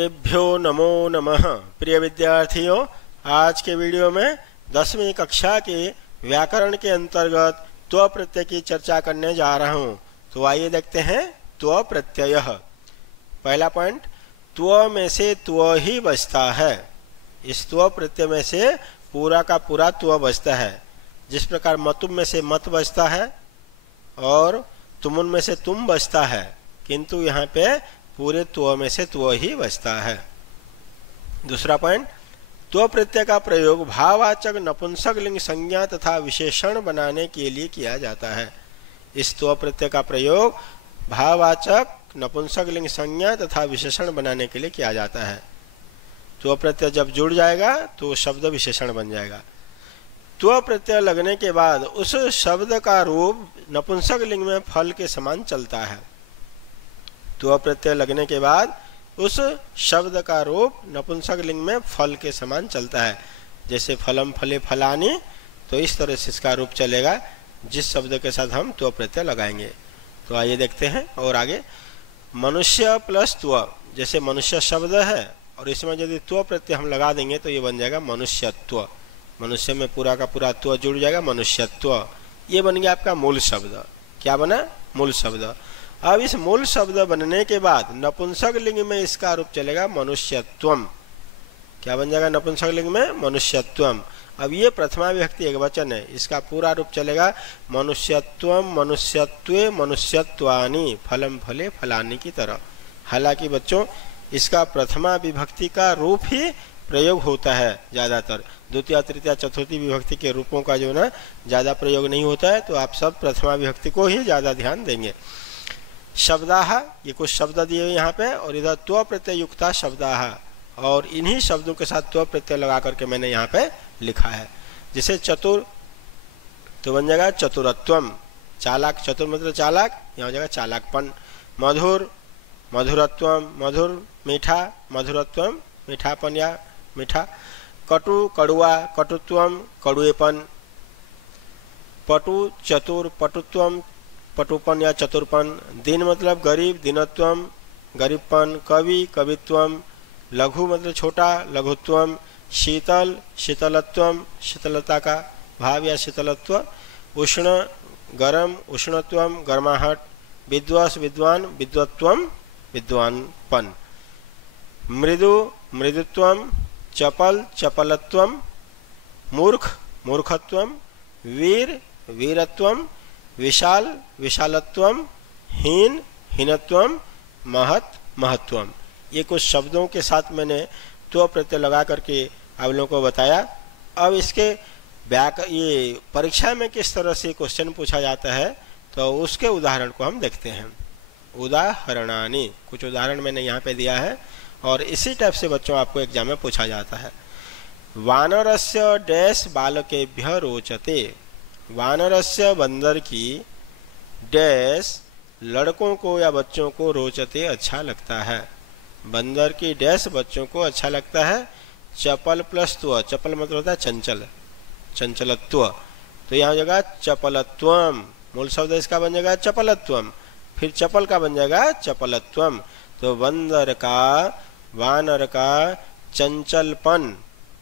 सर्वेभ्यो नमो नमः। प्रिय विद्यार्थियों, आज के वीडियो में 10वीं कक्षा के व्याकरण के अंतर्गत त्व प्रत्यय की चर्चा करने जा रहा हूँ। तो आइए देखते हैं त्व प्रत्यय। पहला पॉइंट, त्व में से त्व ही बचता है। इस त्व प्रत्यय में से पूरा का पूरा त्व बचता है। जिस प्रकार मतुम में से मत बचता है और तुमुन में से तुम बचता है, किंतु यहाँ पे पूरे त्व में से त्व ही बचता है। दूसरा पॉइंट, त्व प्रत्यय का प्रयोग भाववाचक नपुंसक लिंग संज्ञा तथा विशेषण बनाने के लिए किया जाता है। इस त्व प्रत्यय का प्रयोग भाववाचक नपुंसक लिंग संज्ञा तथा विशेषण बनाने के लिए किया जाता है। त्व प्रत्यय जब जुड़ जाएगा तो शब्द विशेषण बन जाएगा। त्व प्रत्यय लगने के बाद उस शब्द का रूप नपुंसक लिंग में फल के समान चलता है। त्व प्रत्यय लगने के बाद उस शब्द का रूप नपुंसक लिंग में फल के समान चलता है। जैसे फलम फले फलानी, तो इस तरह से इसका रूप चलेगा जिस शब्द के साथ हम त्व प्रत्यय लगाएंगे। तो आइए देखते हैं और आगे। मनुष्य प्लस त्व, जैसे मनुष्य शब्द है और इसमें यदि त्व प्रत्यय हम लगा देंगे तो ये बन जाएगा मनुष्यत्व। मनुष्य में पूरा का पूरा त्व जुड़ जाएगा, मनुष्यत्व। ये बन गया आपका मूल शब्द। क्या बना? मूल शब्द। अब इस मूल शब्द बनने के बाद नपुंसक लिंग में इसका रूप चलेगा मनुष्यत्वम। क्या बन जाएगा नपुंसक लिंग में? मनुष्यत्वम। अब ये प्रथमा विभक्ति एकवचन है, इसका पूरा रूप चलेगा मनुष्यत्वम मनुष्यत्वे मनुष्यत्वानि फलम फले फलानि की तरह। हालांकि बच्चों इसका प्रथमा विभक्ति का रूप ही प्रयोग होता है ज़्यादातर। द्वितीय तृतीय चतुर्थी विभक्ति के रूपों का जो ना ज़्यादा प्रयोग नहीं होता है, तो आप सब प्रथमा विभक्ति को ही ज़्यादा ध्यान देंगे। शब्दाह, ये कुछ शब्द दिए हुए यहाँ पे, और इधर त्व प्रत्यय युक्ता शब्दाह, और इन्हीं शब्दों के साथ त्व प्रत्यय लगा करके मैंने यहाँ पे लिखा है। जैसे चतुर तो बन जाएगा चतुरत्वम। चालाक, चतुर मतलब चालाक, यहाँ हो जाएगा चालाकपन। मधुर मधुरत्वम, मधुर मीठा, मधुरत्वम मीठापन या मीठा। कटु कड़ुआ, कटुत्वम कड़ुएपन। पटु चतुर, पटुत्वम पटुपन या चतुरपन। दीन मतलब गरीब, दीनत्वम गरीबपन। कवि कवित्वम। लघु मतलब छोटा, लघुत्वम। शीतल शीतलत्वम शीतलता का भाव या शीतलत्व। उष्ण गरम, उष्णत्वम गर्माहट। विद्वांस विद्वान, विद्वत्वम विद्वानपन। मृदु मृदुत्वम। चपल चपलत्वम। मूर्ख मूर्खत्वम। वीर वीरत्वम। विशाल विशालत्वम। हीन हीनत्वम। महत् महत्वम। ये कुछ शब्दों के साथ मैंने त्व प्रत्यय लगा करके आप लोगों को बताया। अब इसके ये परीक्षा में किस तरह से क्वेश्चन पूछा जाता है, तो उसके उदाहरण को हम देखते हैं। उदाहरणानि, कुछ उदाहरण मैंने यहाँ पे दिया है और इसी टाइप से बच्चों आपको एग्जाम में पूछा जाता है। वानरस्य डैश बालकेभ्य रोचते। वानरस्य बंदर की डैश लड़कों को या बच्चों को रोचते अच्छा लगता है। बंदर की डैश बच्चों को अच्छा लगता है। चपल प्लस त्व, चपल मतलब होता है चंचल, चंचलत्व, तो यहाँ हो जाएगा चपलत्वम। मूल शब्द इसका बन जाएगा चपलत्वम, फिर चपल का बन जाएगा चपलत्वम। तो बंदर का, वानर का चंचलपन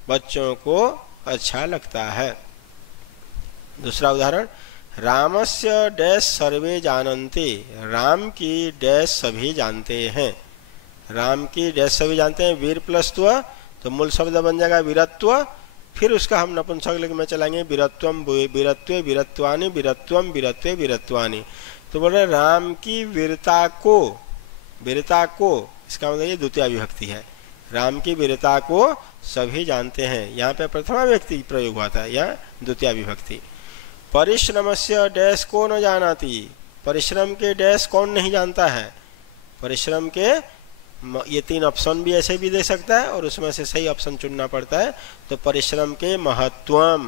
बच्चों को अच्छा लगता है। दूसरा उदाहरण, रामस्य डैश सर्वे जानन्ति। राम की डैश सभी जानते हैं। राम की डैश सभी जानते हैं। वीर प्लस त्व, तो मूल शब्द बन जाएगा वीरत्व, फिर उसका हम नपुंसक लिंग में चलाएंगे वीरत्वम वीरत्वे वीरत्वानि वीरत्वम वीरत्वे वीरत्वानि। तो बोल रहे राम की वीरता को, वीरता को, इसका मतलब ये द्वितीय विभक्ति है। राम की वीरता को सभी जानते हैं। यहाँ पे प्रथमा विभक्ति प्रयोग हुआ था, यहाँ द्वितीय विभक्ति। परिश्रमस्य डैश को न जानाति। परिश्रम के डैश कौन नहीं जानता है। परिश्रम के ये तीन ऑप्शन भी ऐसे भी दे सकता है और उसमें से सही ऑप्शन चुनना पड़ता है। तो परिश्रम के महत्वम,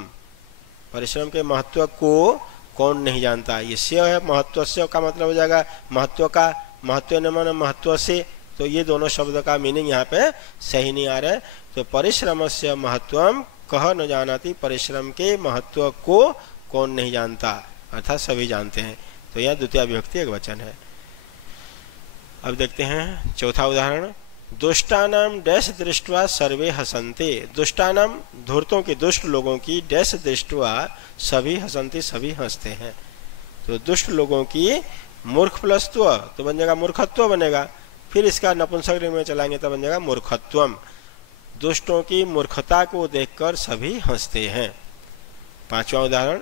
परिश्रम के महत्व को कौन नहीं जानता। ये से है, महत्व से का मतलब हो जाएगा महत्व का, महत्व न माने महत्व से, तो ये दोनों शब्द का मीनिंग यहाँ पे सही नहीं आ रहा है। तो परिश्रमस्य महत्वम कह न जानाति, परिश्रम के महत्व को कौन नहीं जानता, अर्थात सभी जानते हैं। तो यह द्वितीय विभक्ति एक वचन है। अब देखते हैं चौथा उदाहरण। दुष्टानाम डैश दृष्ट्वा सर्वे हसन्ते। दुष्टानाम धूर्तों के, दुष्ट लोगों की, डैश दृष्ट्वा सभी हसन्ते, सभी हंसते हैं। तो दुष्ट लोगों की मूर्ख प्लस त्व तो बन जाएगा मूर्खत्व बनेगा। फिर इसका नपुंसक लिंग में चलाएंगे तो बन जाएगा मूर्खत्वम। दुष्टों की मूर्खता को देखकर सभी हंसते हैं। पांचवा उदाहरण,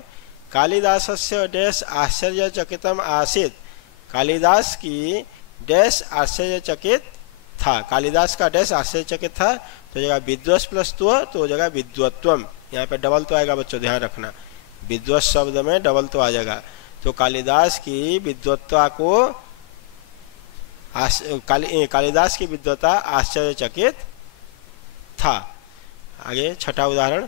कालिदासस्य डैश आश्चर्यचकितम आसीत्। कालिदास की डैश आश्चर्यचकित था। कालिदास का डैश आश्चर्यचकित था तो जगह विद्वस प्लस त्व तो जगह विद्वत्वम। यहाँ पे डबल तो आएगा बच्चों, ध्यान रखना, विद्वस शब्द में डबल तो आ जाएगा। तो कालिदास की विद्वत्ता को कालिदास की विद्वत्ता आश्चर्यचकित था। आगे छठा उदाहरण,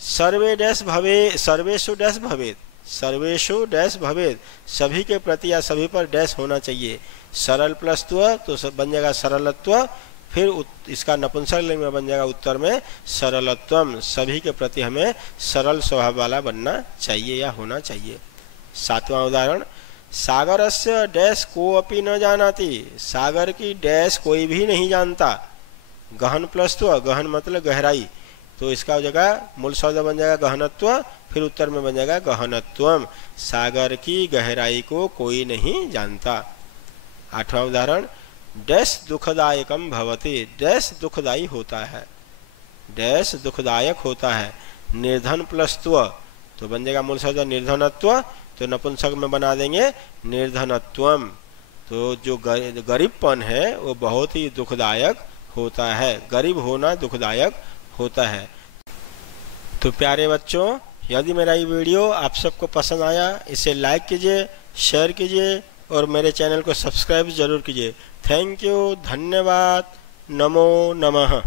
सर्वे डैश भवे सर्वेषु डैश भवेत्। सर्वेषु डैश भवेत्, सभी के प्रति या सभी पर डैश होना चाहिए। सरल प्लस त्व तो बन जाएगा सरलत्व। फिर इसका नपुंसक लिंग में बन जाएगा उत्तर में सरलत्वम। सभी के प्रति हमें सरल स्वभाव वाला बनना चाहिए या होना चाहिए। सातवां उदाहरण, सागरस्य डैश कोऽपि न जानाति। सागर की डैश कोई भी नहीं जानता। गहन प्लस त्व, गहन मतलब गहराई, तो इसका जगह मूल शब्द बन जाएगा गहनत्व। फिर उत्तर में बन जाएगा गहनत्वम। सागर की गहराई को कोई नहीं जानता। आठवां उदाहरण, डैश दुखदायकम भवति। डैश दुखदायी होता है, डैश दुखदायक होता है। निर्धन प्लस त्व तो बन जाएगा मूल शब्द निर्धनत्व, तो नपुंसक में बना देंगे निर्धनत्वम। तो जो गरीबपन है वो बहुत ही दुखदायक होता है। गरीब होना दुखदायक होता है। तो प्यारे बच्चों, यदि मेरा ये वीडियो आप सबको पसंद आया, इसे लाइक कीजिए, शेयर कीजिए और मेरे चैनल को सब्सक्राइब जरूर कीजिए। थैंक यू, धन्यवाद, नमो नमः।